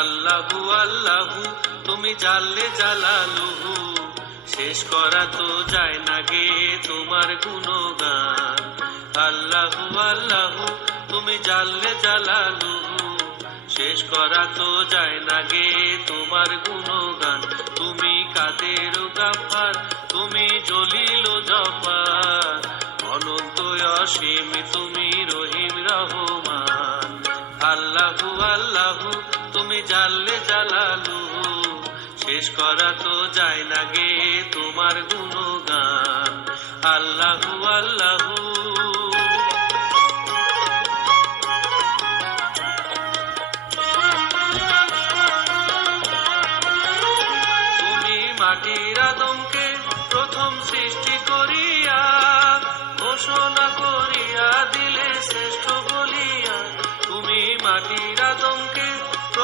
আল্লাহু আল্লাহু, তুমি জানলে জালালুহু। শেষ করা তো যায় না গে তোমার গুণগান। আল্লাহু আল্লাহু, তুমি জানলে জালালুহু। শেষ করা তো যায় না গে তোমার গুণগান। তুমি কাদের গাফার, তুমি জলিল জপার অনন্ত অসীম, তুমি রহিম রহমান। জানলে জালালু শেষ করা তো যায় না গে তোমার গুণগান। আল্লাহু আল্লাহু।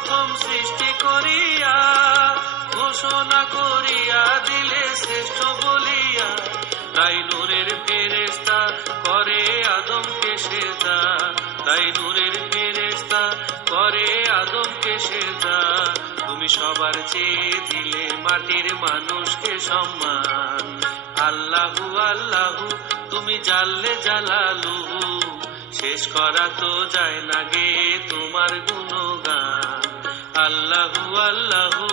প্রথম সৃষ্টি করিয়া, ঘোষণা করিয়া দিলে শ্রেষ্ঠ বলিয়া, তাই নূরের ফেরেস্তা করে আদমকে সেজা তাই নূরের ফেরেস্তা করে আদমকে সেজা তুমি সবার চেয়ে দিলে মাটির মানুষকে সম্মান। আল্লাহু আল্লাহু, তুমি জানলে জালালু শেষ করা তো যায় না গে তোমার গুণগান আল্লাহু আল্লাহু।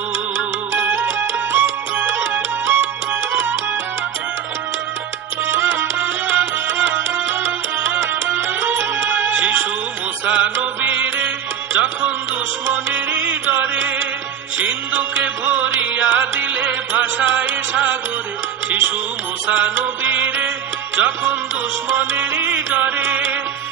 শিশু মুসা যখন দুশ্মনেরই ডরে সিন্ধুকে ভরিয়া দিলে ভাষায় সাগরে, শিশু মুসা নবীরে যখন দুশ্মনেরই ডরে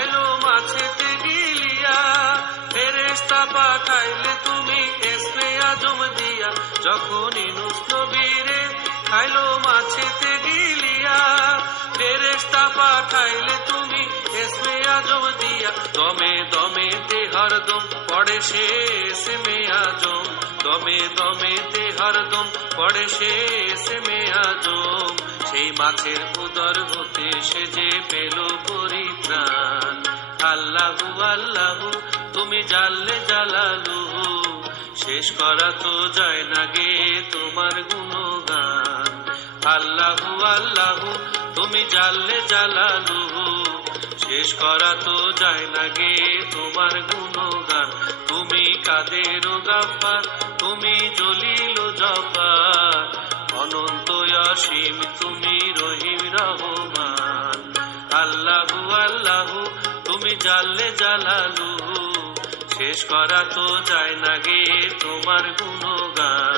খাইলো মাছেতে গিলিয়া ফেরেস্তা পাঠাইলে তুমি এসপে আজম দিয়া। যখন ইনুস নবীরে খাইলো মাছেতে গিলিয়া ফেরেস্তা পাঠাইলে তুমি এসপে আজম দিয়া। দমে দমে তে হরদম পড়ে সে এসমে আজম। দমে দমে তে হরদম পড়ে সে এসমে আজম। সেই মাছের উদর হতে সে যে পেল পরিত্রাণ। আল্লাহু, তুমি জানলে জালালু। শেষ করা তো যায় না গে তোমার গুণগান। আল্লাহু আল্লাহু, তুমি জানলে জালালু। শেষ করা তো যায় না গে তোমার গুণগান। তুমি কাদের গাফার তুমি জলিল জপার অনন্ত অসীম, তুমি রহিম রহমান। আল্লাহু আল্লাহু তুমি জ্বাললে জ্বালালু শেষ করা তো যায় না গে তোমার গুণগান।